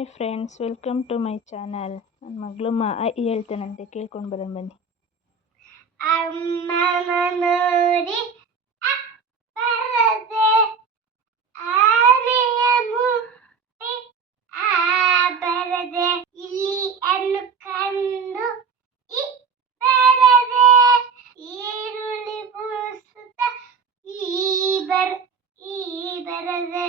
hi friends welcome to my channel മകളും ഇയൽത്തനത്തെ കേൾക്കൊണ്ട് വരാൻ പനി ഈ ബരതേ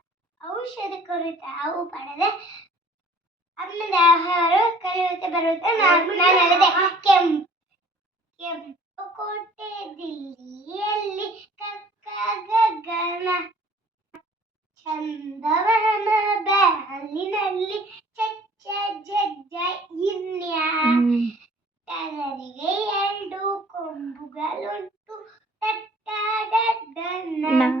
Ásjöður hor Ra encurás, ygur descriptks Har League af Mar Traveur czego Og við spráum um Makar og laupast hær það gl 하ur Maður verður uppwaða með Sigur